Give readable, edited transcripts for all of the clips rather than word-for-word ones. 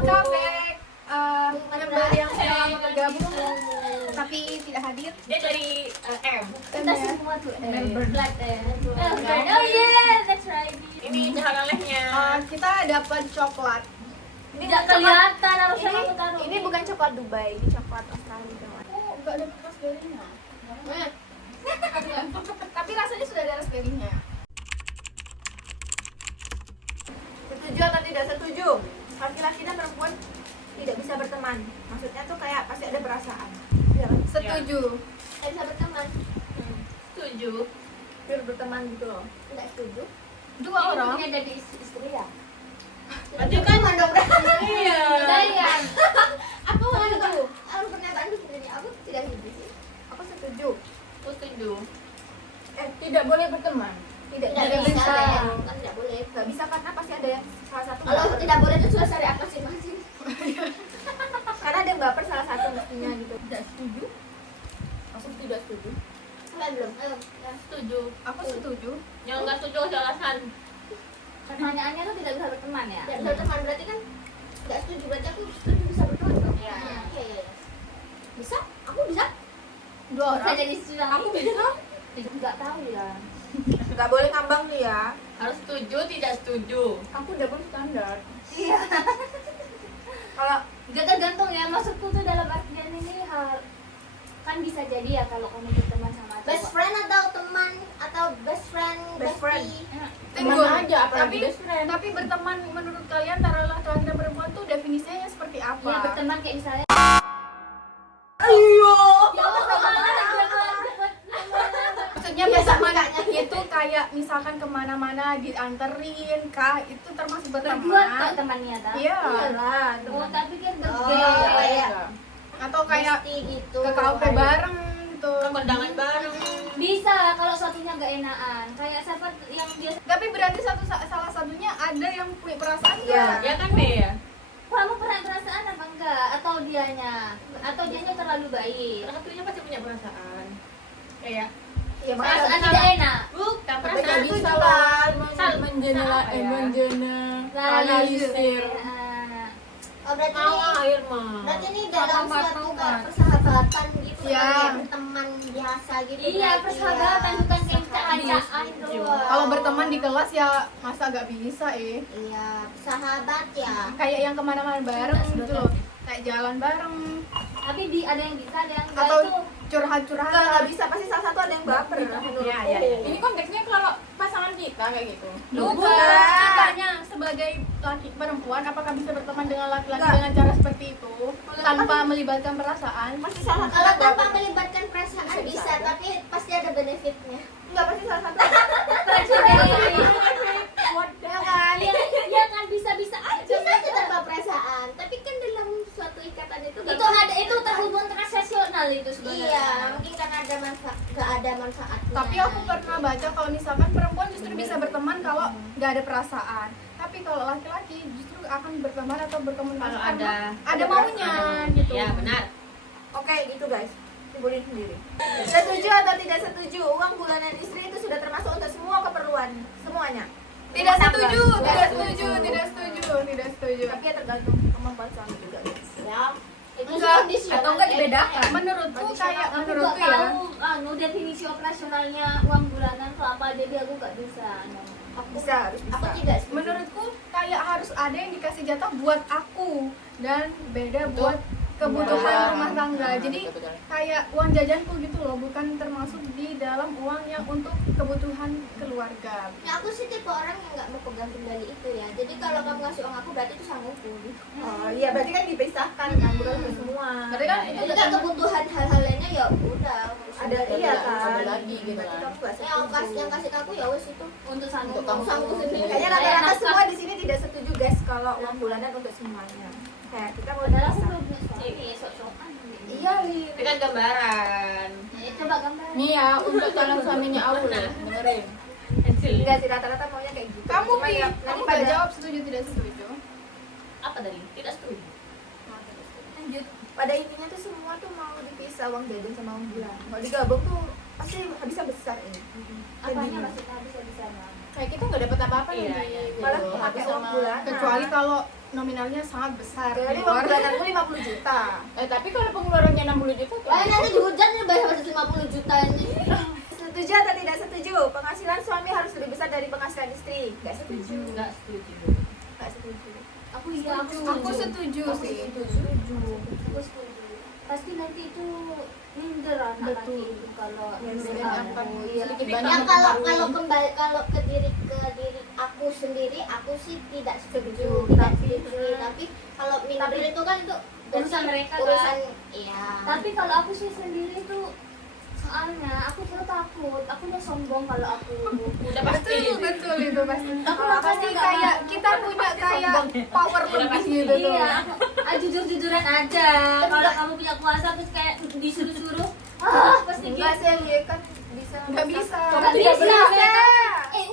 comeback. Member yang sudah lama bergabung tapi tidak hadir. Dia dari M. Kita semua tuh Member. flat Oh yeah, that's right. Ini cara olehnya. Kita dapat coklat. Tidak kelihatan harusnya kamu taruh. Ini bukan coklat Dubai, ini coklat Australia. Oh, enggak ada raspberry-nya. Tapi rasanya sudah ada raspberry-nya. Setuju atau tidak setuju? Laki-laki dan perempuan tidak bisa berteman. Maksudnya tuh kayak pasti ada perasaan. Iya kan? Setuju. Tidak bisa berteman. Setuju. Biar berteman gitu loh. Tidak setuju. Dua orang. Ini ada di istri ya. Berarti kan mandang iya. Dayan. Aku setuju. Aku pernyataan begini, aku tidak setuju sih. Aku setuju. Aku setuju. Tidak boleh berteman. Tidak Tidak bisa. bisa. Kan tidak boleh. Gak bisa karena pasti ada yang salah satu. Kalau baper. tidak boleh itu sudah syariat masing-masing. Karena ada yang baper salah satu mestinya gitu. Tidak setuju. Aku tidak setuju. Kalian belum? Ayo. Setuju. Aku setuju. Yang nggak setuju ada alasan. Pertanyaannya tuh tidak bisa berteman ya. Tidak bisa berteman berarti kan tidak setuju, berarti aku setuju bisa berteman dong. Iya. Iya. Bisa? Aku bisa? Dua Bisa orang. jadi sudah. Aku bisa. Nggak tahu ya. Gak boleh ngambang tuh ya. Harus setuju, tidak setuju. Aku double standar. Iya. Kalau Gak tergantung ya, maksudku tuh dalam artian ini hal kan bisa jadi ya kalau kamu berteman sama best cowok. friend atau teman atau best friend, Best friend. bestie. Tunggu. aja, apalagi tapi, best friend. tapi berteman menurut kalian antara laki-laki dan perempuan tuh definisinya seperti apa? Iya berteman kayak misalnya. Ayo. Ya Maksudnya berteman itu kayak misalkan kemana-mana dianterin kah, itu termasuk berbuat kok berteman? temannya tak? Iya. Iyalah, Oh tak pikir Oh, bergaya. kayak Atau kayak bestie gitu. ke kafe bareng gitu. Ke kondangan bareng. Bisa kalau satunya gak enakan. Kayak siapa yang dia Tapi berarti salah satunya ada yang punya perasaan Iya. nggak? Ya kan Be ya? kamu pernah perasaan apa enggak? Atau dianya terlalu baik? Salah satunya pasti punya perasaan. Kayak Iya, Perasaan tidak enak. bukan Tapi perasaan kan bisa bisa lah. kan analisir. Oh, berarti Mau ini, air mah. berarti ini dalam Mamat, suatu mamat. kayak persahabatan gitu Iya. kan, kayak berteman biasa gitu. Iya, berarti persahabatan ya. bukan kayak cacaan doang. Kalau berteman di kelas ya masa gak bisa Iya, sahabat ya. kayak yang kemana-mana bareng gitu loh, kayak jalan bareng Tapi ada yang bisa, ada yang enggak atau itu. curhat-curhat. Nggak bisa, pasti salah satu ada yang baper menurutku. Iya, iya, iya. Ini konteksnya kalau pasangan kita kayak gitu. Bukan, kitanya sebagai laki perempuan apakah bisa berteman dengan laki-laki Nggak. dengan cara seperti itu tanpa melibatkan perasaan? Pasti salah satu Kalau ada tanpa baper. melibatkan perasaan Bisa, bisa, bisa. tapi pasti ada benefitnya. Enggak, pasti salah satu. Ya kan? Ya kan bisa-bisa aja. Bisa aja tanpa perasaan, tapi kan dalam suatu ikatan itu Itu terhubung transaksional itu sebenarnya. Iya, mungkin kan ada manfaat, nggak ada manfaatnya. Tapi aku pernah baca kalau misalkan perempuan justru bisa berteman kalau nggak ada perasaan. Tapi kalau laki-laki justru akan berteman atau berkomunikasi Kalau karena ada ada maunya gitu. Ya benar. Oke, gitu guys. Simpulin sendiri. Setuju atau tidak setuju? Uang bulanan istri itu sudah termasuk untuk semua keperluan, semuanya. Tidak Rumah setuju, tangga. tidak setuju, tidak setuju, tidak setuju. Tapi ya tergantung kemampuan suami juga guys. Ya. Itu Enggak, kondisional. atau enggak dibedakan. Menurutku kayak Aku menurutku nggak ya. tahu definisi operasionalnya uang bulanan tuh apa, jadi aku nggak bisa. Bisa, harus bisa. Aku tidak setuju. Menurutku kayak harus ada yang dikasih jatah buat aku dan beda buat kebutuhan Iya. rumah tangga. Nah, Jadi betul. kayak uang jajanku gitu loh, bukan termasuk di dalam uang yang untuk kebutuhan keluarga. Ya aku sih tipe orang yang nggak mau pegang kendali itu ya. Jadi kalau kamu ngasih uang aku berarti itu sanggupku. Oh iya, berarti kan dipisahkan kan, bukan untuk semua. Berarti kan Iya, itu Jadi kan kebutuhan hal-hal lainnya ya udah. ada iya kan. Ada lagi gitu Berarti kan. kamu nggak Yang setuju. kasih ke aku ya wes itu untuk sanggup. Untuk kamu sanggup sendiri. Kayaknya rata-rata semua di sini tidak setuju guys kalau uang bulanan untuk semuanya. Kayak kita mau Padahal aku dipisah. belum punya suami, sok-sokan. Iya, Lin. Itu kan gambaran. Ya, coba gambar. Nih ya, untuk calon suaminya Aul, dengerin. Kecil. Enggak sih, rata-rata maunya kayak gitu. kamu Cuma Pi, ya, kamu nanti nggak pada jawab setuju tidak setuju. Apa tadi? Tidak setuju. lanjut. Pada intinya tuh semua tuh mau dipisah uang jajan sama uang bulanan. Kalau digabung tuh pasti habisnya besar ini. Apanya maksudnya bisa-bisa bang? Kayak kita nggak dapat apa-apa Iya, nih. iya. Malah gitu. pakai Habis uang sama- bulanan. Kecuali kalau nominalnya sangat besar. Jadi di luar. bulananmu 50 juta. Tapi kalau pengeluarannya 60 juta Nanti dihujat nih bayar 150 juta ini. Setuju atau tidak setuju? Penghasilan suami harus lebih besar dari penghasilan istri. Gak setuju. Enggak setuju. Gak setuju. Aku iya, Aku setuju sih. Aku setuju. Pasti nanti itu minder anak laki itu kalau Minder misalnya akan iya. sedikit Ya banyak kalau mempengaruhi. kembali kalau ke diri aku sendiri, aku sih tidak setuju, tidak setuju. Tapi kalau minder itu kan itu Urusan mereka, kan? urusan iya. Tapi kalau aku sih sendiri tuh soalnya aku tuh takut, aku udah sombong kalau aku Udah pasti. Betul itu pasti. Aku Pasti makanya kayak nggak kita punya kayak power Udah lebih pasti. gitu tuh. iya, jujur-jujuran aja. Kalau kamu punya kuasa terus kayak disuruh-suruh, pasti Enggak gitu. sih, dia kan bisa. Nggak bisa. Nggak Tidak bisa. bisa.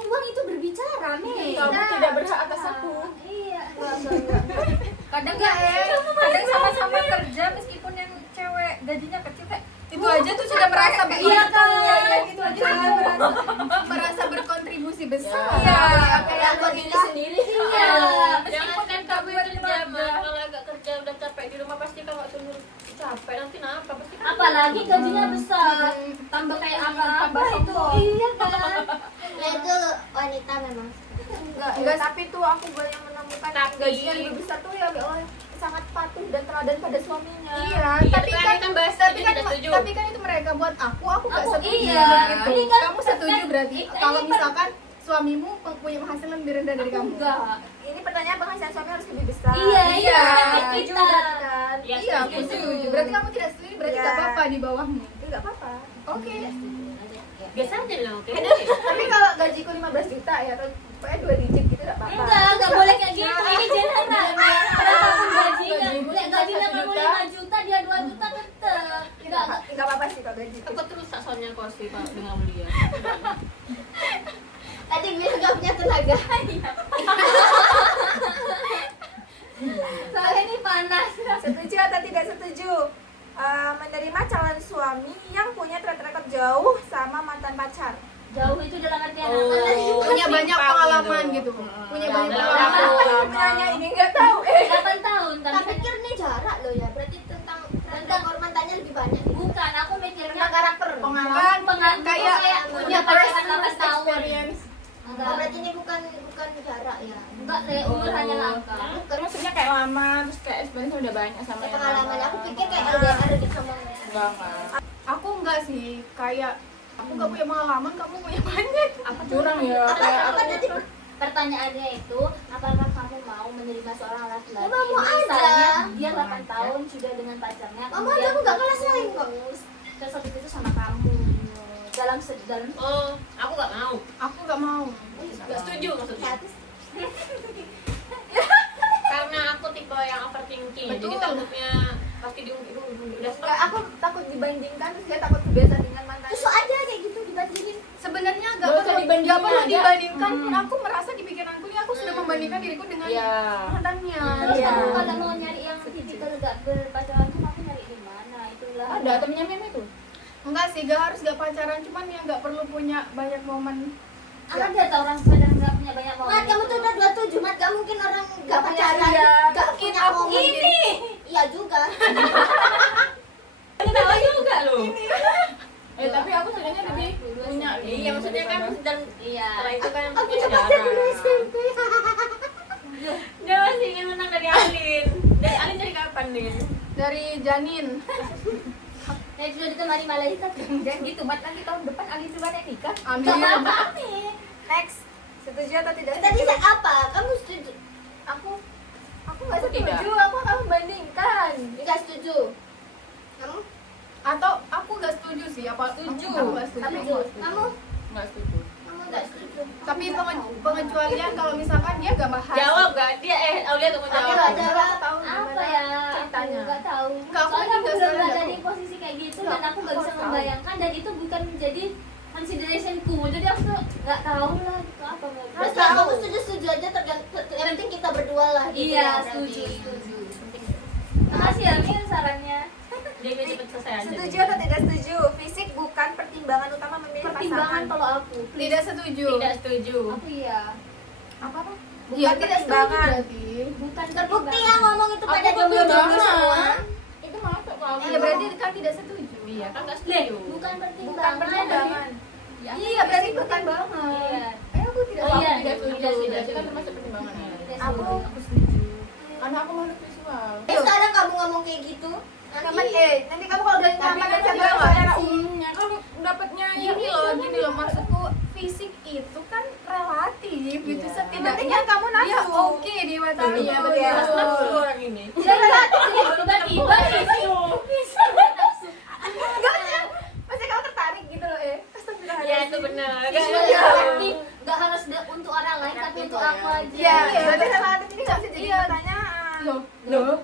Uang itu berbicara, nih. kamu tidak berhak atas aku. Iya. Kadang kadang sama-sama kerja meskipun yang cewek gajinya kecil kayak Itu aja tuh sudah merasa Iya kan? Itu aja sudah merasa berkontribusi besar. Iya, kayak kayak buat diri sendiri. Iya. Jangan kan kamu yang kerja, mah. Kalau agak kerja udah capek di rumah pasti kalau turun capek nanti kenapa pasti kan. Apalagi gajinya besar, tambah kayak apa itu. Iya kan? Ya itu wanita memang. Enggak, tapi tuh aku banyak menemukan Tapi- gajinya lebih besar tuh ya Allah sangat patuh dan teladan pada suaminya. Iya, Iya, tapi itu kan kan bahas tapi setuju, kan tidak setuju. tapi kan itu mereka buat aku gak Aku, setuju iya. gitu. Ini kan- Kamu setuju berarti ini kalau kan- misalkan suamimu punya penghasilan lebih rendah dari kamu. Enggak. Ini pertanyaan penghasilan suami harus lebih besar. Iya, Iya. Setuju berarti kan? Iya, Iya, aku setuju. setuju. Berarti kamu tidak setuju, berarti Iya. gak apa-apa di bawahmu. Enggak apa-apa. Oke. Biasa aja bilang oke. Tapi kalau gajiku 15 juta ya atau pokoknya 2 digit gitu enggak apa-apa. Enggak boleh kayak gitu. Ini general. Berapapun gajinya. Gajimu Lek cuma gajinya 1 kamu juta. 5 juta, dia 2 juta tetep. Enggak apa-apa sih kalau gaji. Aku terus tak soalnya kau sih Pak dengan dia. Tadi bilang gak punya tenaga. Soalnya ini panas. Setuju atau tidak setuju? Menerima calon suami yang punya track record jauh sama mantan pacar. Jauh itu dalam artian Oh. apa? Punya banyak Simpang pengalaman gitu. gitu. Punya Dalam banyak dalam pengalaman. Nanya ini enggak tahu. 8 tahun. Tak Tapi pikir ini jarak loh ya, berarti tentang rekor mantannya lebih banyak. bukan, aku mikirnya Tentang karakter. Pengalaman kayak punya pacaran personal 8 tahun. experience. Oh, Enggak, berarti ini bukan jarak ya. enggak deh, umur hanya langka. Maksudnya kayak lama terus kayak experience udah banyak sama Ya, yang pengalaman lama. aku pikir kayak LDR gitu sama. Enggak. Aku enggak sih, kayak aku enggak punya pengalaman, kamu punya banyak. Apa curang ya kayak Apa nanti? Pertanyaannya itu, apakah kamu mau menerima seorang laki-laki? Ya, mau Misalnya aja. dia 8 tahun sudah dengan pacarnya. Mama kemudian aku nggak kelas lain kok. terus habis itu sama kamu. Dalam Oh, aku nggak mau. Aku enggak mau. Nggak setuju maksudnya. Hati. Karena aku tipe yang overthinking. Jadi Betul. takutnya pasti udah stop. Enggak, aku takut dibandingkan terus dia takut kebiasaan dengan mantan. Terus aja kayak gitu dibandingin. Sebenarnya Nggak usah dibandingin enggak perlu aja. dibandingkan pun aku merasa di pikiranku ini aku sudah membandingkan diriku dengan Iya. mantannya. Terus Iya. kamu kalau mau nyari yang tipikal gak berpacaran tuh kamu nyari di mana? Itulah. Ada temennya Meme itu. Enggak sih, gak pacaran, cuman ya enggak perlu punya banyak momen. Ada tau orang kadang nggak punya banyak momen. Mat, kamu itu. tuh udah 27, Mat. Gak mungkin orang gak Nggak punya, pacaran. iya. Gak Mungkin punya aku momen. ini. Iya juga. Tahu juga loh. Tapi aku sebenarnya lebih punya. Iya, maksudnya kan dan Iya. setelah itu kan Aku punya udah pacar dulu saudara. SMP. Dia masih ingin menang dari Alin. Dari Alin dari kapan, Lin? Dari janin. Yang sudah ditemani malaikat. Jangan gitu, Mat, nanti tahun depan Ali Subhanahu nikah. Amin. Gak apa-apa nih. Next. Setuju atau tidak Tadi setuju? apa? Kamu setuju? Aku nggak Aku tidak. setuju, aku akan membandingkan. Enggak setuju. Kamu? Atau aku enggak setuju sih, apa Setuju. Aku enggak setuju. Tapi kamu? Enggak setuju. Kamu enggak setuju. Tapi pengecualian kalau misalkan dia gak bahas. Jawab gak? Dia Aulia tuh mau Aku jawab. nggak jawab. tahu Apa gimana ya? ceritanya. Aku nggak tahu. Nggak, aku Soalnya aku juga belum soalnya ada aku- di posisi kayak gitu Nggak, dan aku nggak aku bisa tahu. membayangkan dan itu bukan menjadi considerationku. Jadi aku tuh nggak tahu lah itu apa mau. Berarti kamu setuju aja tergantung. Yang penting kita berdua lah. gitu Iya, ya, berarti. setuju. Makasih ya Mir sarannya. Dia biar cepet selesai aja. Setuju atau tidak setuju? Fisik bukan pertimbangan utama memilih Pertimbangan pasangan. kalau aku. Tidak setuju. Tidak setuju. Aku iya. Apa apa? Iya, bukan tidak setuju pertimbangan. berarti. Bukan terbukti yang ngomong itu pada Aku jomblo-jomblo pertimbangan. semua. Itu masuk kamu. Iya, berarti kan tidak setuju. Iya kan nggak setuju. Bukan Bukan pertimbangan. pertimbangan. Iya, berarti pertimbangan. Iya. Aku tidak Oh, iya. Tidak setuju. Itu kan termasuk pertimbangan. Tidak Aku setuju. setuju. Karena aku makhluk visual. Sekarang kamu ngomong kayak gitu. Nyaman, nanti kamu kalau udah Tapi nyaman kan aja secara banget. umumnya kalau dapatnya ya Gini loh maksudku, fisik itu kan relatif gitu. Iya. Setidaknya Penting kan kamu dia nafsu. oke di mata aku. Iya betul. Mas nafsu orang ini. Ya relatif tiba-tiba Pasti kamu tertarik gitu loh, Iya itu benar. Nggak harus untuk orang lain tapi untuk aku aja. Iya, berarti relatif ini nggak bisa jadi Iya. pertanyaan. Loh.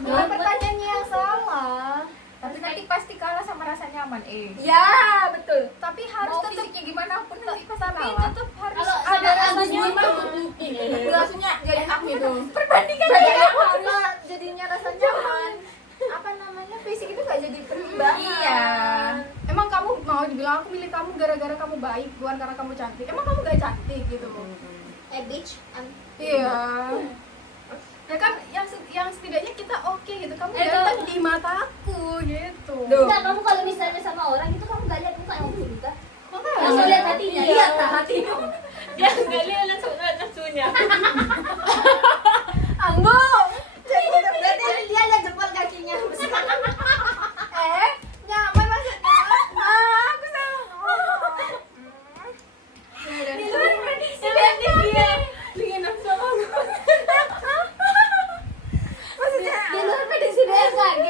Bukan pertanyaannya yang salah. Tapi nanti pasti kalah sama rasa nyaman. Ya, betul. Tapi harus Mau tetap fisiknya gimana pun nanti pasti tapi kalah. tetap harus Kalau ada sama rasa abangnya nyaman. Maksudnya jadi aku itu. Perbandingan aku juga jadinya rasa nyaman. Apa namanya, fisik itu nggak jadi pertimbangan. Iya. Emang kamu mau dibilang aku milih kamu gara-gara kamu baik, bukan karena kamu cantik. Emang kamu gak cantik gitu. Bitch, Iya. Ya kan yang setidaknya kita oke gitu. Kamu Eh, ganteng di mataku gitu. Duh. enggak, kamu kalau misalnya sama orang itu kamu nggak lihat muka yang juga. Makanya Langsung lihat hatinya, lihat lah hatinya. Dia nggak lihat langsung lihat nafsunya. Anggo. Berarti dia lihat jempol kakinya. Nyaman maksudnya. Aku salah. Dia nafsu aku. Maksudnya Di luar prediksi BMKG.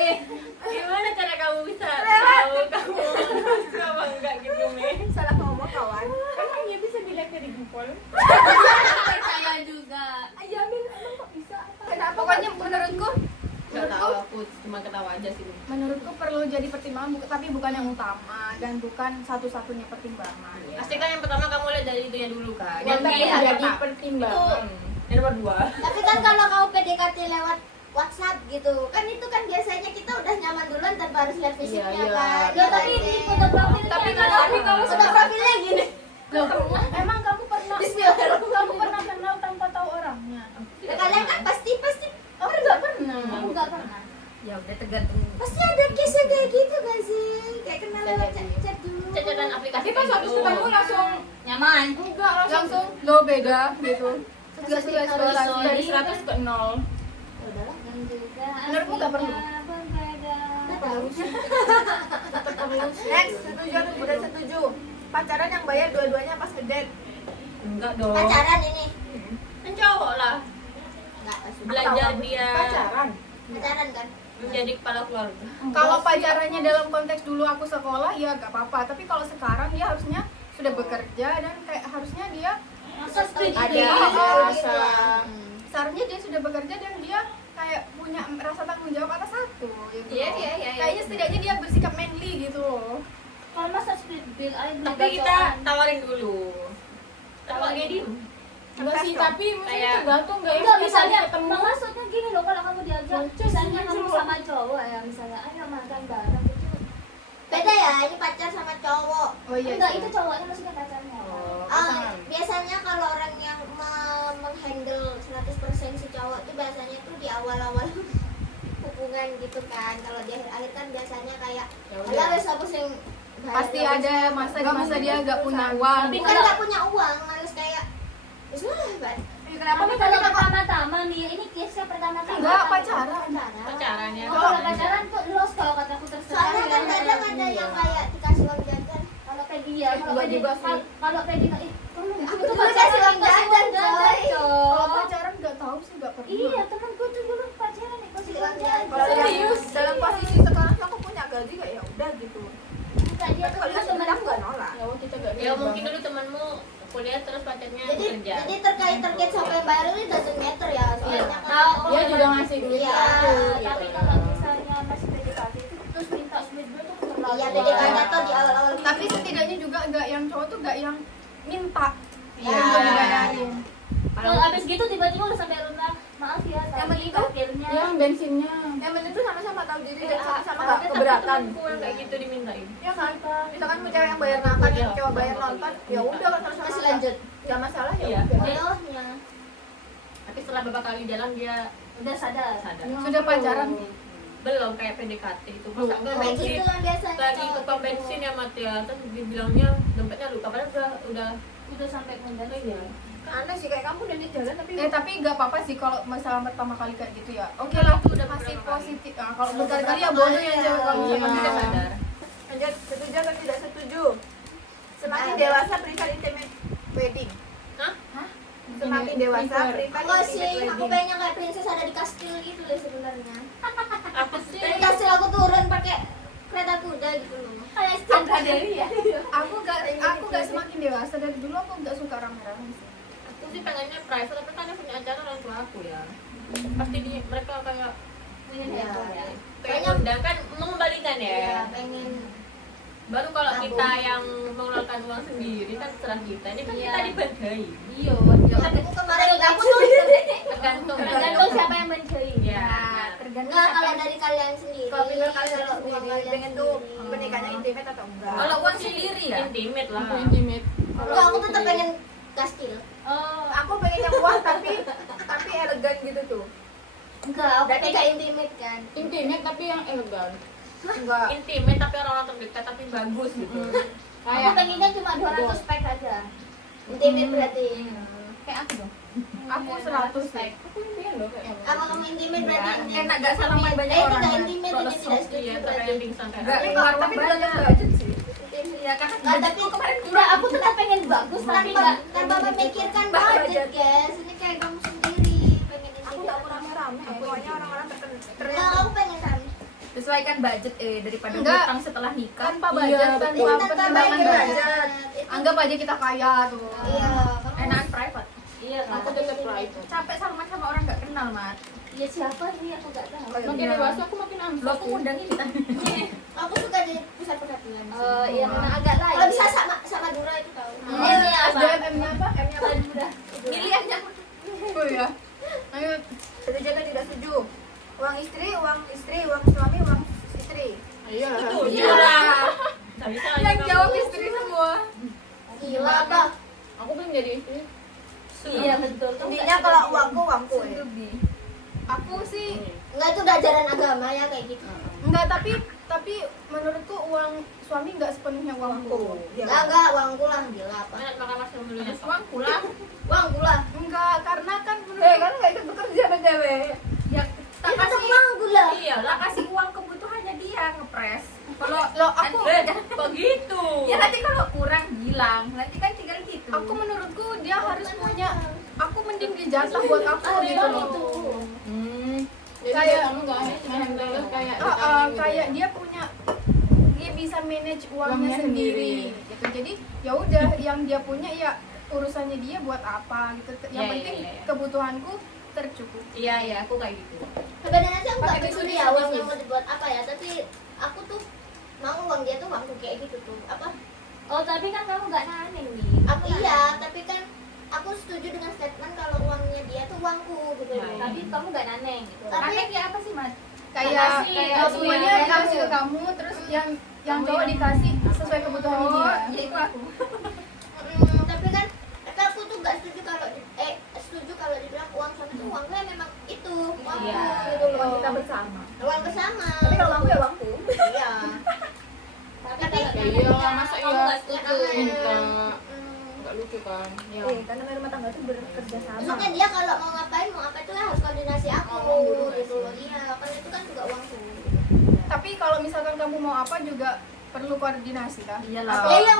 Gimana cara kamu bisa tahu kamu nafsu apa enggak gitu nih? salah ngomong kawan. Emang dia bisa dilihat dari jempol? Percaya juga. Ayamin, emang kok bisa? Kenapa? Pokoknya menurutku Nggak tahu, aku cuma ketawa aja sih. menurutku perlu jadi pertimbangan tapi bukan yang utama dan bukan satu-satunya pertimbangan. Pasti kan yang pertama kamu lihat dari itunya dulu kan. Yang Yang iya, jadi pertimbangan. Yang nomor 2. Tapi kan kalau kamu PDKT lewat WhatsApp gitu, kan itu kan biasanya kita udah nyaman duluan tanpa harus lihat fisiknya Iya, kan. iya. Ya tapi di foto profil Tapi kamu foto profilnya gini. Loh, emang kamu pernah kenal tanpa tahu orangnya? Ya, kalian kan pasti Aku nggak pernah. aku nggak pernah. Ya udah tergantung. Pasti ada case yang kayak gitu gak sih? Kayak kenal lewat chat dulu. Cecetan aplikasi. Tapi pas waktu ketemu langsung nyaman. enggak Langsung lo beda gitu. dari 100 ke 0. Ya udahlah, yang juga. Menurutmu nggak perlu? Berbeda. Nggak tahu sih. Next, setuju atau tidak setuju? Pacaran yang bayar dua-duanya pas ngedate. Enggak dong. Pacaran ini. Kan cowok lah. Enggak, pasti. Belajar dia Pacaran. Pacaran kan. menjadi kepala keluarga. Kalau pacarannya dalam konteks dulu aku sekolah ya gak apa-apa. Tapi kalau sekarang dia harusnya sudah bekerja dan kayak harusnya dia Masa setuju Ada gitu? rasa. seharusnya dia sudah bekerja dan dia kayak punya rasa tanggung jawab atas aku gitu. Iya. Kayaknya setidaknya dia bersikap manly gitu loh. Kalau masa split bill, ayo beli Tapi kita gacoan. tawarin dulu. Tawarin dia diem. Enggak sih, tapi Kayak- tergantung nggak ya. Enggak, misalnya ketemu. maksudnya gini loh, kalau kamu diajak misalnya kamu sama cowok ya, misalnya ayo makan bareng gitu. Beda ya, ini pacar sama cowok. Oh iya. Enggak, sih. itu cowoknya maksudnya pacarnya. Oh, Biasanya kalau orang yang menghandle 100% si cowok itu biasanya tuh di awal-awal hubungan gitu kan. Kalau di akhir-akhir kan biasanya kayak Ya udah. alah wes apa sing Pasti ada masa di masa dia gak punya uang. tapi kan nggak punya uang, males kayak wes lah, Mbak. Kenapa Tapi kalau pertama-tama nih, ini case-nya pertama-tama. Enggak, pacaran. Pacaran ya. Oh, kalau pacaran tuh los kalau kataku terserah. Soalnya kan kadang ada yang kayak dikasih uang jajan. Kalau Peggy ya, kalau Enggak Peggy juga sih. kalau Peggy nggak, tolong Aku itu dulu pacaran kasih uang dikasih jajan, coy. Kalau coy. pacaran gak tahu sih gak pernah. Iya, temanku tuh dulu pacaran dikasih uang jajan. Kalau Serius? dalam posisi sekarang tuh aku punya gaji kayak ya udah gitu. Bukan dia Tapi tuh kalau kan temen aku temanku. nggak nolak. Ya kita gak Ya mungkin dulu temanmu kuliah terus pacarnya kerja. Jadi terkait siapa yang bayar ini doesn't matter ya. Soalnya kan Dia juga ngasih duit Iya, ke aku. tapi gitu. kalau misalnya masih PDKT itu terus minta split bill tuh keterlaluan. Iya, PDKT PDKT tuh di awal-awal. Tapi setidaknya juga gak yang cowok tuh gak yang minta. Iya. Untuk dibayarin. Kalau abis gitu tiba-tiba udah sampai rumah, maaf ya, Yang tadi penting tuh- parkirnya. Yang bensinnya. Yang penting tuh sama-sama tahu diri dan Iya, sama-sama tapi nggak tetap keberatan. Temanku yang kayak gitu dimintain. Ya kan? Misalkan cewek yang bayar makan, yang cowok bayar nonton, ya udah kan sama-sama Masih nggak- lanjut. nggak masalah ya Iya. udah. Contohnya Tapi setelah beberapa kali jalan dia udah sadar. Sudah pacaran. belum kayak PDKT itu masa Kayak bensin gitu kan biasanya lagi ke cowok pom gitu. bensin ya mati ya terus dibilangnya dompetnya lupa padahal udah sampai kondasi ya. Aneh sih kayak kamu udah di jalan tapi Tapi nggak apa-apa sih kalau masalah pertama kali kayak gitu ya. Oke Kalau lah, aku udah masih beberapa kali. positif. Nah, kalau berkali-kali ya bodoh yang cewek kamu Iya, sama udah dia. sadar. lanjut, setuju atau tidak setuju? Semakin Ada. dewasa prefer intimate wedding. Hah? Semakin dewasa prefer Enggak sih, intimate aku wedding. pengennya kayak princess ada di kastil gitu deh sebenarnya. Aku sih Dari kastil aku turun pakai kereta kuda gitu loh. Kayak Angka dari ya. Aku nggak semakin dewasa dari dulu aku nggak suka rame-rame sih. aku sih pengennya private tapi kan yang punya acara orang tua aku ya. Pasti mereka kayak Iya. kayak Soalnya- undang kan mengembalikan Iya, ya. pengen Baru kalau Nabung. kita yang mengeluarkan uang sendiri kan serah kita. Ini kan Iya. kita dibadai. Iya. aku kemarin aku tuh Tergantung siapa yang mencari. Ya. Tergantung Enggak kalau siapa dari kalian sendiri. Kalau pilih kalian Kalau uang sendiri, kalian pengen tuh sendiri. pernikahannya intimate atau enggak? Kalau uang sendiri ya? Intimate lah. Enggak, aku tetap pengen kastil. Aku pengen yang uang tapi elegan gitu tuh. Enggak, aku Berarti tidak intimate kan. Intimate tapi yang elegan. Enggak. Intimate tapi orang-orang terdekat tapi bagus gitu. Aku pengennya cuma 200 pack aja. Intimate berarti. Kayak aku dong. Aku 100 sih. Apa kamu intimate berarti ini? Enak gak salaman banyak itu orang. tidak intimate, ini tidak setuju Iya, tapi berarti. yang pingsan kayak Enggak, aku. keluar Tapi banyak. tergantung budget sih. Iya, karena Enggak, tapi enggak, aku tetap pengen bagus tanpa memikirkan budget, guys. Ini kayak kamu sendiri pengen Aku intimate. enggak mau rame-rame. Pokoknya orang-orang terkenal. Enggak, aku pengen rame. sesuaikan budget daripada Enggak. hutang setelah nikah. Tanpa budget, tanpa Tanpa pertimbangan budget. budget. Itu- Anggap aja kita kaya tuh. Iya, kamu Enakan private. Iya, Aku tetap private. Capek salaman sama orang gak kenal, Mat. Ya siapa ini aku enggak tahu. Makin dewasa aku makin ansos. Lo aku undangin kita. Aku suka jadi pusat perhatian. Iya, memang agak lain. Kalau bisa sama Dura itu tahu. Iya, SDM-nya apa? M-nya apa Dura? Milih aja. Oh ya. Ayo, Setuju atau tidak setuju? Uang istri, uang suami, uang istri. Betul. Iya. Nggak bisa yang aja jawab kamu. istri semua. Gila apa? Aku pengen jadi istri. Iya betul. Intinya kalau uangku ya. Aku sih Enggak itu udah ajaran agama ya kayak gitu. enggak, tapi menurutku uang suami enggak sepenuhnya uangku. Enggak uangku lah gila apa? Enak makan mas yang dulunya. Uangku lah. Uangku lah. Enggak, karena kan Eh, menurut kan nggak ikut bekerja sama cewek. Ya, tak Ya tetap kasih uangku lah. Iya tak lah. kasih uang kebutuhannya dia ngepres. Kalau lo aku Kok gitu? ya nanti kalau kurang bilang, nanti kan tinggal gitu. aku menurutku dia harus punya, aku mending dia jatah buat aku gitu loh. Kayak kayak dia punya, dia bisa manage uangnya sendiri gitu. Jadi ya udah yang dia punya ya urusannya dia buat apa gitu. Yang Ya, penting ya, ya. kebutuhanku tercukupi. Iya, iya, aku kayak gitu. Sebenarnya sih aku nggak Pakai peduli tisu ya tisu. uangnya mau dibuat apa ya, tapi aku tuh mau uang dia tuh uangku kayak gitu tuh apa? Oh tapi kan kamu nggak naneng nih. Aku iya, tapi kan aku setuju dengan statement kalau uangnya dia tuh uangku gitu Ya, loh. ya. Tapi kamu nggak naneng. Gitu. Tapi Nanti kayak apa sih, Mas? Kayak Kasih, semuanya kasih. dikasih ke kamu, terus yang cowok dikasih sesuai kebutuhan dia. Ya itu aku. Tapi kan aku tuh gak setuju kalau setuju kalau dibilang uang suami itu uangku ya memang itu uangku Iya. gitu loh. Uang kita bersama. Uang bersama. Tapi kalau uangku ya uangku. Iya. Tapi Iya, masa kamu iya? nggak setuju. Enggak lucu kan? Ya. Karena rumah tangga itu bekerja sama. Maksudnya dia kalau mau ngapain mau apa itu ya harus koordinasi aku Ngomong dulu nggak gitu sih? loh. Iya, kan itu kan juga uangku. Tapi kalau misalkan kamu mau apa juga perlu koordinasi kan? Iyalah. Atau, Ya iya,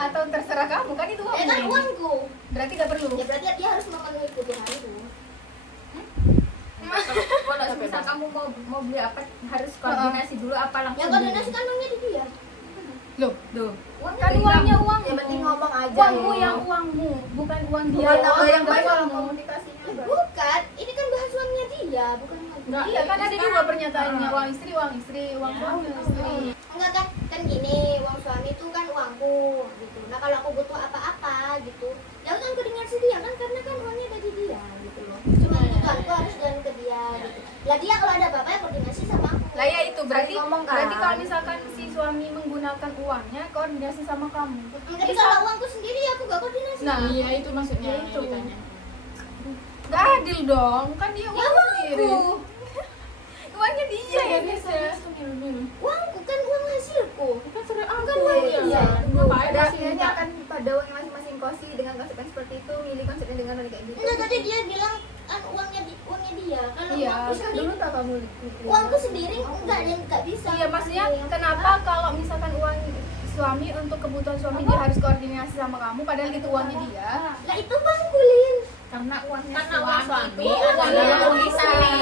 atau terserah kamu kan itu ya kan uangmu. uangku. Berarti gak perlu. Ya berarti dia harus memenuhi kebutuhanku. Kalau misal kamu mau beli apa harus koordinasi dulu apa langsung. Yang koordinasi kan uangnya di dia. Loh, Tuh. kan uangnya uang. Yang penting ngomong aja. Uangmu yang uangmu, bukan uang dia. Bukan nama yang Bukan baik uangmu. komunikasinya. Bukan, ini kan bahas uangnya dia, bukan uang Nah, iya kan ada juga pernyataannya uang istri, uang istri, uang suami, uang istri. Enggak kan gini, uang suami itu kan uangku gitu. Nah kalau aku butuh apa-apa gitu, ya kan koordinasi dia kan karena kan uangnya dari dia gitu loh. Cuma kebutuhanku harus dan ke dia gitu. Lah dia kalau ada apa-apa ya koordinasi sama aku. Lah Lah ya itu berarti Saling ngomong, kan? berarti kalau misalkan si suami menggunakan uangnya koordinasi sama kamu. Tapi kalau uangku sendiri aku gak koordinasi. Nah, Iya itu maksudnya Ya, yang itu. ditanya. Gak adil dong, kan dia Ya uangnya sendiri. uangku. Uangnya dia yang bisa. Uangku kan uang hasilku. Kan sudah aku Kan uang ya. dia. Ngapain Pada sih? akhirnya akan pada uangnya masing-masing kosi dengan konsep yang seperti itu, milih konsepnya dengan kayak gitu. Enggak, tadi dia bilang kan uangnya dia. Kalau Iya. uangku Terus sendiri, dulu tau kamu uangku sendiri enggak ada yang enggak bisa. Iya, maksudnya Yang kenapa kalau misalkan uang suami untuk kebutuhan suami dia harus koordinasi sama kamu padahal itu uangnya dia. Lah itu bangku, Lin. karena uangnya Karena uang suami Uangnya adalah uang istri. istri.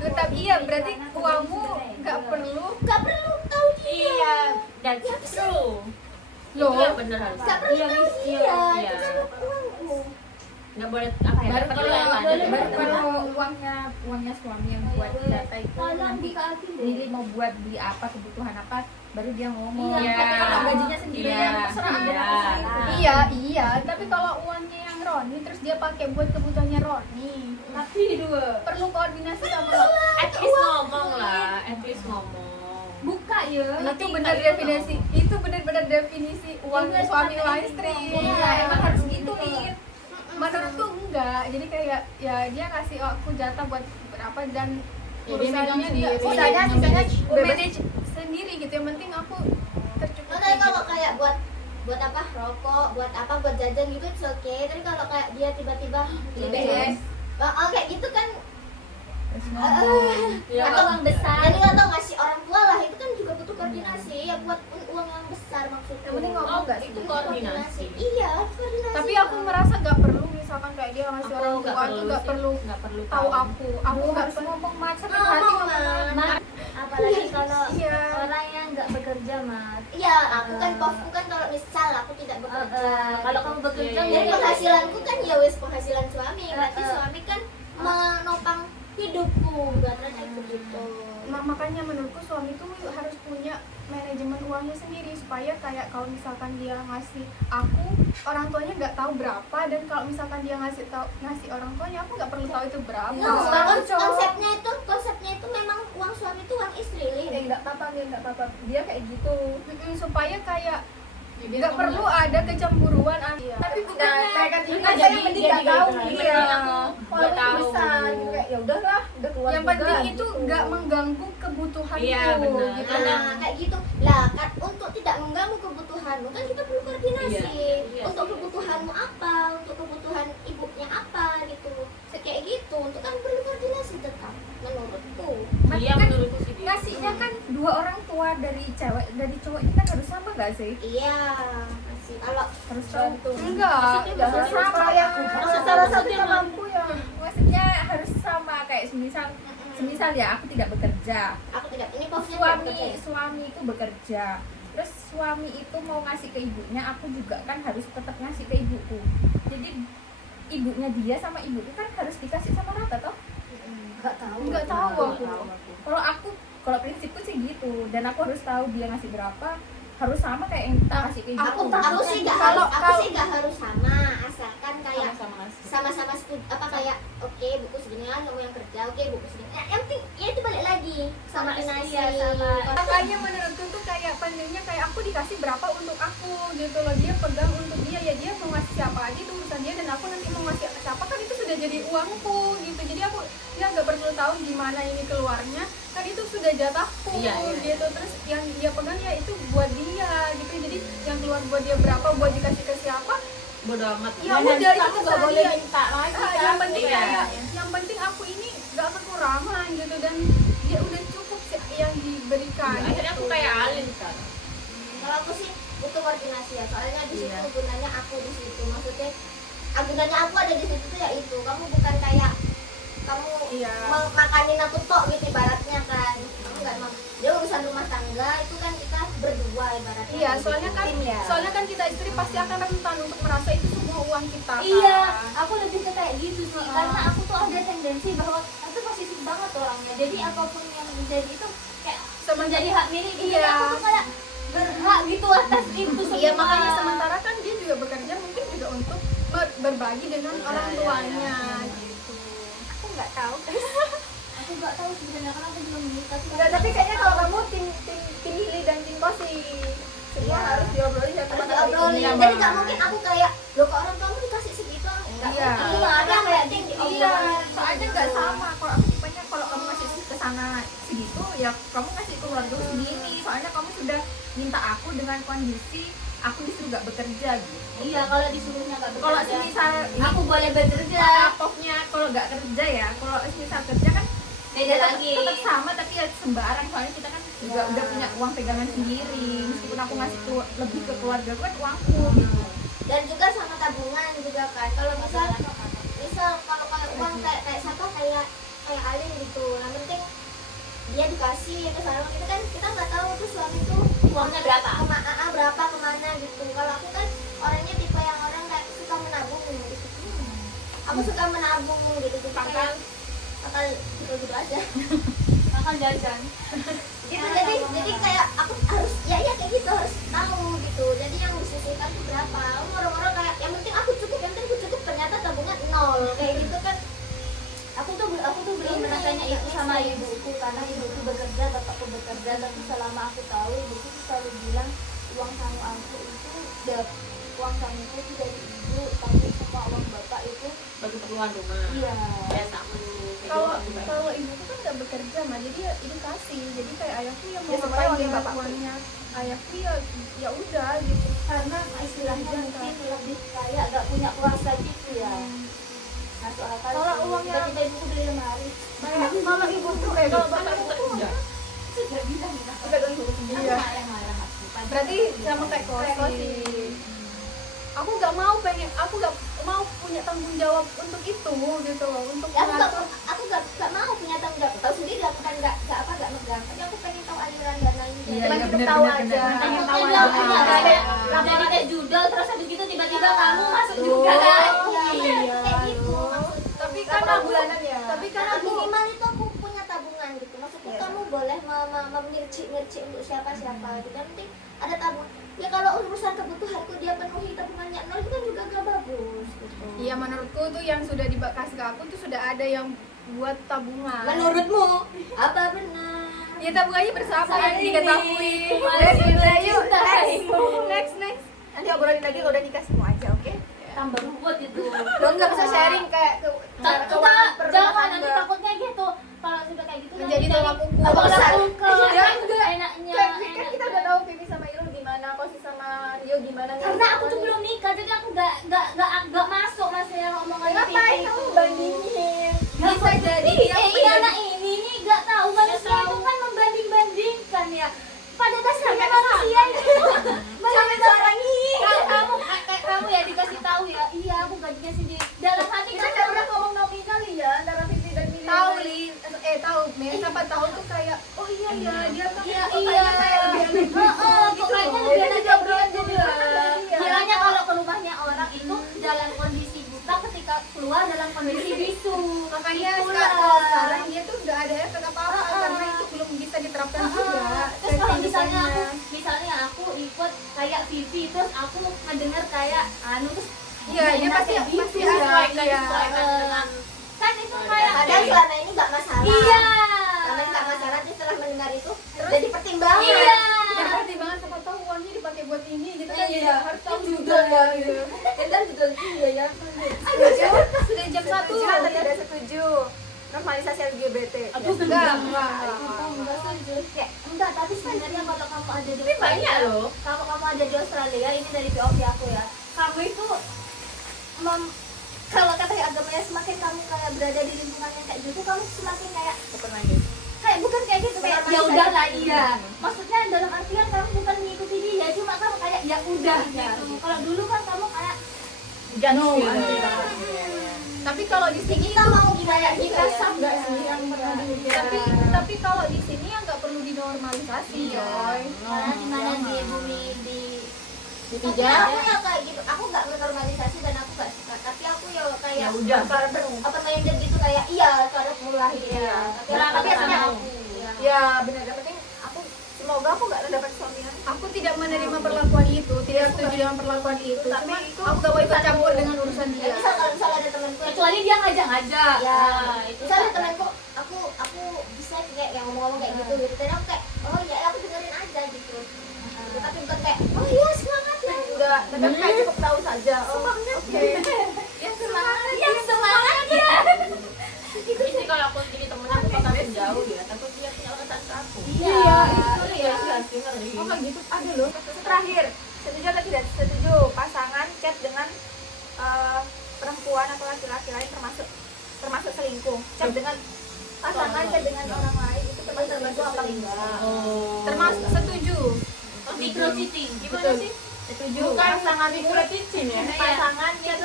Tetap iya, berarti uangmu nggak perlu. Enggak perlu tahu dia. Iya, that's true. Loh. Itu yang benar harus. Enggak perlu tahu dia. Iya. Itu kan uangku. Nggak boleh apa ya? Baru perlu kalau ya, tanya. baru kalau uangnya suami yang buat data itu nanti milih mau buat beli apa, kebutuhan apa, baru dia ngomong. Iya. Tapi kalau gajinya sendiri Iya. yang terserah Iya. Iya, iya, tapi kalau uangnya yang Roni terus dia pakai buat kebutuhannya Roni. Tapi dua Perlu koordinasi sama At least ngomong lah, at least ngomong. buka ya. itu benar definisi, itu benar-benar definisi uang suami uang istri. Iya, emang harus gitu nih. Menurutku enggak, jadi kayak ya dia kasih aku jatah buat berapa dan Ya, dia megang urusannya dia sendiri. sisanya Manage. manage sendiri gitu. Yang penting aku tercukupi. Makanya kalau gitu. kayak buat apa rokok, buat apa buat jajan gitu it's okay. Tapi kalau kayak dia tiba-tiba beli BS, kayak gitu kan Ya, atau uang besar. jadi atau ngasih orang tua lah itu kan juga butuh koordinasi ya buat uang yang besar maksudnya. Yang penting ngomong nggak sih? Itu koordinasi. Iya, harus koordinasi. Tapi aku merasa nggak perlu misalkan kayak dia ngasih Aku orang nggak tua itu nggak sih. perlu Nggak perlu tahu aku nggak harus perlu. ngomong macam Ngomong, hati Mat. Apalagi kalau Iya. orang yang nggak bekerja, Mat. Iya, aku kan posku kan kalau misal aku tidak bekerja. Kalau kamu bekerja, Iya, Jadi iya. penghasilanku kan ya wes penghasilan suami. Berarti Eh, eh. suami kan menopang hidupku, berarti begitu. Makanya menurutku suami itu harus punya manajemen uangnya sendiri supaya kayak kalau misalkan dia ngasih aku, orang tuanya nggak tahu berapa, dan kalau misalkan dia ngasih orang tuanya aku nggak perlu tahu itu berapa. Nah, konsepnya itu memang uang suami itu uang istri, Lin. nggak apa-apa dia kayak gitu. Supaya kayak nggak perlu ada kecemburuan. Tapi Kan Jadi- yang penting nggak jadi tahu gitu. gitu Iya. ya. Nggak Walaupun tahu. besar gitu kayak ya udahlah, udah keluar Yang juga, penting itu gitu. nggak mengganggu kebutuhanku. Iya, benar. Gitu. Nah, kayak gitu. Lah, kan untuk tidak mengganggu kebutuhanmu kan kita perlu koordinasi. Iya, iya Untuk sih. kebutuhanmu apa, untuk kebutuhan ibunya apa gitu. Kayak gitu, untuk kan perlu koordinasi tetap menurutku. Iya, menurutku sih gitu. ngasihnya kan dua orang tua dari cowok ini kan harus sama nggak sih? Iya, masih kalau Harus bantu. Enggak. Nggak harus sama yang salah satu yang mampu ya. Maksudnya harus sama kayak semisal ya aku tidak bekerja. aku tidak ini posnya Suami itu bekerja. Terus suami itu mau ngasih ke ibunya, aku juga kan harus tetap ngasih ke ibuku. Jadi ibunya dia sama ibuku kan harus dikasih sama rata toh? Nggak tahu aku. Kalau prinsipku sih gitu, dan aku harus tahu dia ngasih berapa, harus sama kayak yang kita kasih ke ibuku. aku sih nggak Kalau- harus aku sih nggak harus sama asalkan kayak Sama-sama ngasih. sama-sama apa kayak oke buku segini kan kamu yang kerja oke buku segini yang penting ya itu balik lagi Sama koordinasi iya, sama. Makanya menurutku tuh kayak pentingnya kayak aku dikasih berapa untuk aku gitu loh, dia pegang untuk dia, ya dia mau ngasih siapa aja itu urusan dia, dan aku nanti mau ngasih siapa kan itu sudah jadi uangku gitu. Jadi aku dia nggak perlu tahu gimana ini keluarnya, kan itu sudah jatahku. Iya, iya. Gitu. Terus yang dia pegang ya itu buat dia gitu. Jadi yang keluar buat dia berapa, buat dikasih ke siapa, Bodo amat. ya Dan udah nanti itu aku nggak terserah boleh dia. minta lagi kan. Yang penting Iya. kayak yang penting aku ini nggak kekurangan gitu, dan dia udah cukup sih yang diberikan. Akhirnya aku kayak Alin kan. kalau aku sih butuh koordinasi ya soalnya di situ Iya. gunanya aku di situ maksudnya gunanya aku ada di situ tuh ya itu kamu bukan kayak kamu Iya. makanin aku tok gitu ibaratnya kan kamu nggak mau dia urusan rumah tangga itu kan kita berdua ibaratnya Iya, gitu. soalnya kan Tim ya. soalnya kan kita istri pasti akan rentan untuk merasa itu semua uang kita. kan. Iya, aku lebih ke kayak gitu sih. Karena aku tuh ada tendensi bahwa aku posesif banget orangnya. Jadi apapun yang menjadi itu kayak menjadi hak milik dia. Iya. Aku tuh kayak berhak gitu atas itu semua. Iya, makanya sementara kan dia juga bekerja mungkin juga untuk berbagi dengan orang tuanya gitu. Aku nggak tahu. aku nggak tahu sebenarnya karena aku belum menikah. Enggak, tapi kayaknya kalau kamu tim Lili dan tim Kosi semua Iya. harus diobrolin satu Harus sama lain. diobrolin. Iya, Jadi Bang. nggak mungkin aku kayak lo ke orang kamu dikasih segitu enggak Iya. mungkin. Iya, ada kayak tinggi Iya, soalnya nggak sama. Kalau aku tipenya kalau kamu ngasih ke sana segitu, ya kamu ngasih keluarga segini. Soalnya kamu sudah minta aku dengan kondisi aku disuruh nggak bekerja gitu. Iya, kalau disuruhnya nggak bekerja. Kalau semisal aku boleh bekerja. Maafnya kalau nggak kerja ya, kalau semisal kerja kan Beda lagi. tetap sama tapi ya sembarang, soalnya kita kan juga udah punya uang pegangan sendiri. Meskipun aku ngasih lebih ke keluarga kan uangku gitu. Dan juga sama tabungan juga kan. Kalau misal kalau uang kayak siapa kayak Alin gitu. Yang penting dia dikasih ya misalnya kita nggak tahu tuh suami tuh Uangnya berapa? berapa kemana gitu. Kalau aku kan orangnya tipe yang orang kayak suka menabung gitu. Aku suka menabung gitu. Jadi kayak bakal gitu aja. Makan jajan. Gitu jadi kayak aku harus ya kayak gitu harus tahu gitu. Jadi yang disisihkan tuh berapa. Orang-orang kayak yang penting aku cukup, ternyata tabungan nol kayak gitu kan. Aku tuh belum pernah tanya itu sama ibuku karena ibuku bekerja, bapakku bekerja, tapi selama aku tahu ibuku tuh selalu bilang uang samu aku itu uang samuku itu dari ibu, tapi semua uang bapak itu bagi keperluan rumah. iya. Ya sama. Kalau ibuku kan nggak bekerja mah, jadi ya ini kasih. Jadi kayak ayahku yang mau Ya, semuanya ngapain uangnya dengan bapakku. uangnya, ayahku ya udah gitu. Karena istilahnya mungkin lebih kayak gak punya kuasa gitu ya. Masuk akal. Kalau sih. uangnya- Tiba-tiba ibuku beli lemari. Kalau ibu tuh kalau bapakku tuh Sudah bilang ya. Udah dong ibu sendiri. Iya. Marah aku. berarti sama kayak kosi. Aku nggak mau punya tanggung jawab untuk itu gitu loh, untuk Ya, mengatur. aku gak mau punya tanggung jawab. Tahu sendiri aku kan gak megang. Tapi aku pengen tahu aliran dananya. Iya, Cuman iya, kita bener, tahu bener, aja. bener. Pengen tahu Iya, aja. iya, Kayak iya. jadi kayak judul terus habis gitu tiba-tiba kamu masuk Tuh. juga kan. Iya, kayak gitu maksud. Tapi Berapa kan aku bulanan ya? tapi kan Karena aku minimal itu aku punya tabungan gitu. Maksudku Iya. kamu boleh memirci untuk siapa gitu. Yang penting ada tabungan. Ya kalau urusan kebutuhanku dia penuhi tabungannya nol itu kan juga gak bagus gitu. iya, menurutku tuh yang sudah dikasih ke aku tuh sudah ada yang buat tabungan. Menurutmu apa benar? Ya tabungannya bersama yang Ini. diketahui. Masih Udah, yuk, Next. Nanti obrolin lagi kalau udah nikah semua aja, oke? Tambah ruwet itu. Lo nggak bisa sharing kayak Kita keuangan jangan nanti tangga. takutnya gitu. Kalau sudah kayak gitu Menjadi tolak ukur. tolak ukur. Ya, enggak. Enaknya. Kan kita udah tahu Vivi sama Irul gimana, Kosi sama Rio gimana. Karena aku tuh belum nikah, jadi aku gak masuk masih yang omongan Ngapain TV kamu itu. bandingin? Bisa jadi dia anak ini nih gak tahu manusia itu kan membanding-bandingkan ya. Pada dasarnya manusia itu banding-banding. Kayak kamu ya dikasih tahu ya, iya aku gajinya sendiri. Dalam hati Kita nggak pernah ngomong nominal ya antara Vivi dan Mili. tahu Lin, tahu Mei sampai tahu tuh kayak oh iya ya dia tuh Iya, kok iya. kayak lebih enak gitu. Kok kayaknya lebih enak juga obrolan gitu. juga. Kiranya kalau ke rumahnya orang itu dalam kondisi buta, ketika keluar dalam kondisi bisu. Makanya Itulah. sekarang dia tuh nggak ada efek apa-apa karena itu belum bisa diterapkan juga. Terus kalau kehidupannya. misalnya aku ikut kayak Vivi, terus aku ngedenger kayak terus Iya, dia enak pasti kayak gitu. pasti ada kayak Kan itu kayak Padahal selama ini gak masalah. iya. Karena gak masalah dia setelah mendengar itu jadi pertimbangan. Iya. jadi pertimbangan siapa tahu uangnya dipakai buat ini gitu kan. Iya. Harus tahu Judul juga ya gitu. Dan judul juga ya. sudah jam 1 Setuju atau tidak setuju normalisasi LGBT? Aduh, enggak. Enggak, tapi sebenarnya kalau kamu ada di Tapi banyak loh. Kalau kamu ada di Australia, ini dari POV aku ya. Kamu itu kalau katanya agamanya semakin kamu kayak berada di lingkungan yang kayak gitu, kamu semakin kayak bukan kayak gitu kayak ya udahlah iya. Maksudnya dalam artian kamu bukan mengikuti dia, cuma kamu kayak ya udah gitu. Kalau dulu kan kamu kayak Jangan Tapi kalau di sini Kita mau kayak gitu kita ya. sah nggak sih yang pernah tapi kalau di sini ya nggak perlu dinormalisasi Yoy. karena di mana di bumi di Tapi aku ya kayak gitu, aku gak menormalisasi dan aku gak suka. Tapi aku ya kayak udah. open minded gitu kayak iya cara mulai ya. Tapi aslinya aku. Ya benar, yang penting aku semoga aku gak dapat suami yang Aku tidak menerima perlakuan itu, tidak setuju dengan perlakuan itu. Cuma aku gak mau ikut campur dengan urusan Ya dia. misal kalau misalnya ada temanku yang kecuali dia ngajak-ngajak. ya, itu misalnya temanku aku perempuan atau laki-laki lain termasuk selingkuh. Chat dengan pasangan, chat dengan orang lain itu termasuk selingkuh apa enggak? Termasuk setuju. Micro cheating. Gimana Betul. sih? Setuju. Pasangan itu ya. pasangan yang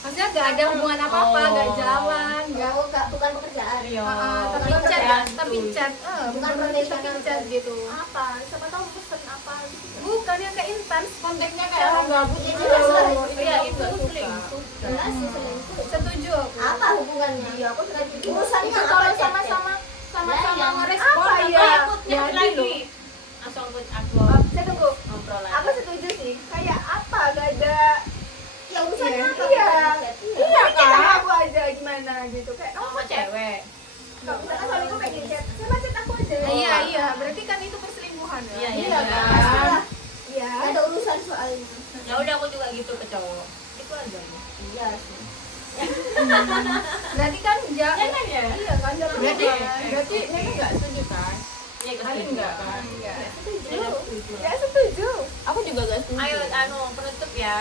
Maksudnya gak ada hubungan apa-apa, gak jalan, gak bukan pekerjaan. Iya. tapi Bukan chat, pekerjaan tapi chat, Bukan tapi profesional. chat gitu. apa? Siapa tahu pesen apa gitu. Bukan yang kayak intens, konteksnya kayak Oh, orang gabut Iya, gitu. jelas lah. Iya, itu selingkuh. Jelas sih selingkuh. Setuju aku. Apa hubungannya? Iya, aku sudah setuju. Urusannya Itu apa, kalau chat? sama-sama yang ngerespon apa ya? Takutnya Ya, lagi. gitu. Langsung aku Saya tunggu. ngobrol Aku lagi. setuju sih. Kayak apa? Gak ada. Ya urusannya apa? Iya. Chat? Iya kan? Sama aku aja gimana gitu. Kayak kamu Sama kok chat? cewek. Kalau misalkan suamiku kayak gini chat, sama chat aku aja. Nah, iya, berarti kan itu perselingkuhan ya. Iya, Iya kan? Pastilah. Iya. Gak ada urusan soalnya. Ya udah aku juga gitu ke cowok. Itu aja. Iya sih. Berarti kan Ya kan ya? iya kan jalan Berarti hubungan. berarti Nena nggak setuju kan? Iya, Kalian enggak kan? Iya. Setuju. Ya setuju. Aku juga gak setuju. Ayo penutup ya.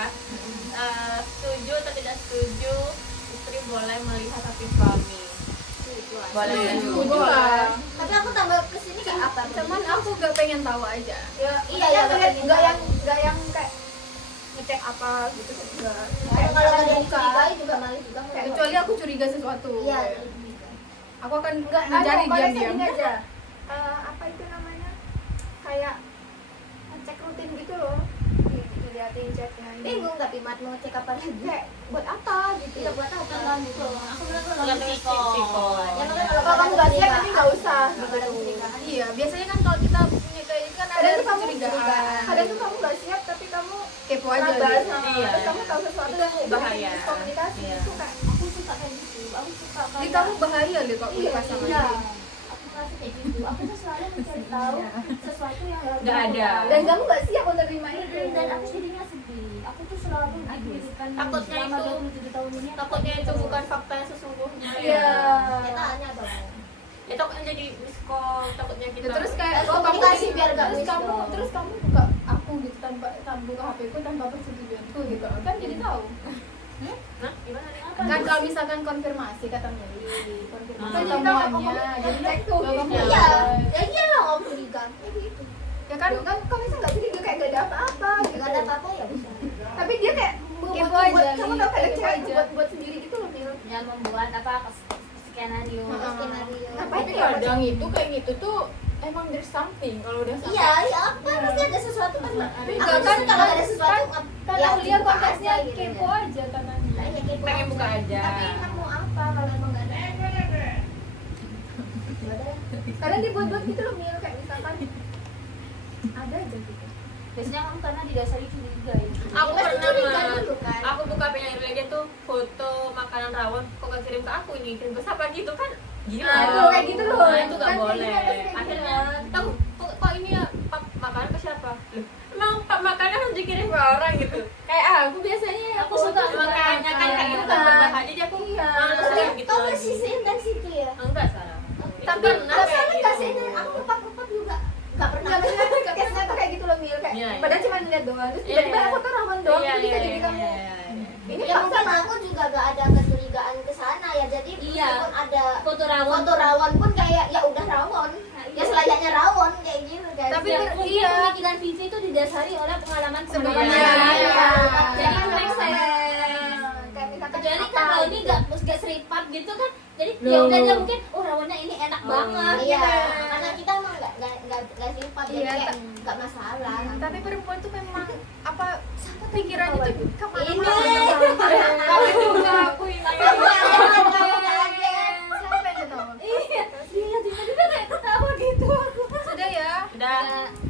Setuju atau tidak setuju istri boleh melihat hati suami? Boleh. Setuju lah. Tapi aku tambah kesini kayak apa? Cuman aku gak pengen tahu aja. Ya, Iya, iya, ngeliat betul. nggak yang kayak ngecek apa gitu enggak. Kalau ada yang buka. dicurigai juga malah juga mau. Kecuali aku curiga sesuatu. Iya. Aku akan Enggak, mencari konteksnya diam-diam. gini aja. Apa itu namanya? Kayak ngecek rutin gitu loh. Diliatin chatnya. Bingung tapi Mat mau cek apa lagi? Kayak buat apa gitu? Iya buat apa? Aku bilang kalau Tergantung psiko. Ya, Kalau kamu nggak siap nanti nggak usah. Nggak ada kecurigaan. Iya, biasanya kan kalau kita punya kayak gitu kan ada Kadang tuh kamu kecurigaan. kadang tuh kamu nggak siap tapi kamu Kepo aja nabas, gitu. Iya. terus kamu tahu sesuatu Itu yang bahaya. komunikasi Iya. itu kayak aku suka kayak gitu. Aku suka Jadi kayak kamu bahaya deh kalau punya Iya, pasangan. iya. Aku merasa kayak gitu. Aku tuh selalu mencari tahu sesuatu yang Nggak ada. dan kamu nggak siap untuk terima itu. dan aku jadinya sedih. Aku tuh selalu diberikan Takutnya selama itu- 27 tahun ini. Takutnya itu bukan fakta yang sesungguhnya. Iya. Ya tanya dong. Itu kan jadi miskom, takutnya kita. Ya, terus kayak Harus komunikasi biar nggak terus miss kamu dong. terus kamu buka aku gitu tanpa buka HP ku tanpa persetujuanku gitu kan jadi tahu. Nah, gimana nih? Kan kalau misalkan konfirmasi kata Meli, konfirmasi Ah. temuannya, jadi Cek tuh. Iya. Ya iyalah mau curiga. Kayak gitu. ya kan Kan kalau misalnya nggak curiga kayak nggak ada apa-apa gitu. Nggak ada apa-apa ya bisa. Tapi dia kayak Kepo buat aja, kamu Li. tau kadang Kepo cewek aja. buat sendiri gitu loh Mil. yang membuat apa skenario. Skenario. Ngapain Tapi ya? kadang itu kayak gitu tuh emang there's something kalau udah sampai. Iya, ya apa? Pasti ada sesuatu kan. Aku Enggak, tuh kan suka kalau ada sesuatu. kan ya, aku lihat buka konteksnya aja gitu kepo ya. aja katanya. Nah, ya kepo Pengen buka aja. Tapi kamu apa kalau emang nggak ada? Nggak ada. Kadang dibuat-buat gitu loh Mil kayak misalkan ada aja gitu. Biasanya kamu karena didasari curiga ya. Aku Ya, pasti pernah curiga Mas. dulu kan. Aku buka penyanyi dia tuh foto makanan rawon, kok gak kirim ke aku ini, kirim ke siapa gitu kan? Gila. Nah, itu kayak gitu loh. Nah, itu gak Kan boleh. kayak gitu, kayak Akhirnya, gitu. tahu kok ini ya pak makanan ke siapa? Loh, emang pak makanan harus dikirim ke orang gitu. Kayak aku biasanya Aku suka Makanya kan kayak gitu kan Iya. berbahaya, jadi aku Iya. males Tapi kayak gitu kau lagi. masih seintens itu ya? Enggak sekarang. Tapi Kalau sama nggak seintens, aku kupat-kupat juga nggak pernah. Nggak maksudnya case-nya tuh kayak gitu loh Mil kayak Iya, iya. padahal cuma lihat doang terus Iya, tiba-tiba iya. foto rawan doang Iya, itu bisa iya, jadi iya, kamu iya, iya. ini Ya fakta mungkin aku juga gak ada kecurigaan ke sana ya. Jadi Iya. meskipun ada Foto rawon. foto rawon pun kayak ya udah rawon. Ya selayaknya rawon kayak gitu kan. Tapi Ya, ber- mungkin iya. pemikiran Vivi itu didasari oleh pengalaman Sebelumnya. pengalaman. Iya. Jadi itu make sense. kayak misalkan Kecuali apa kan kalau ini gitu. gak seripat gitu kan. Jadi Loh. ya udah dia mungkin rawonnya ini enak banget. Iya, gitu. karena kita emang nggak simpan jadi Iya, kayak nggak masalah. Tapi perempuan tuh memang apa pikirannya tuh Ini. Kamu juga aku ini. Aku kaget. Siapa yang ketawa? Iya, dia tiba-tiba kayak ketawa gitu aku. Sudah ya. Udah.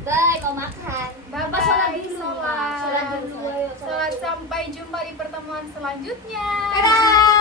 Bye, mau makan. Bye-bye. Apa sholat dulu? Sholat. Sholat dulu, ayo. Sholat, sampai jumpa di pertemuan selanjutnya. Dadah.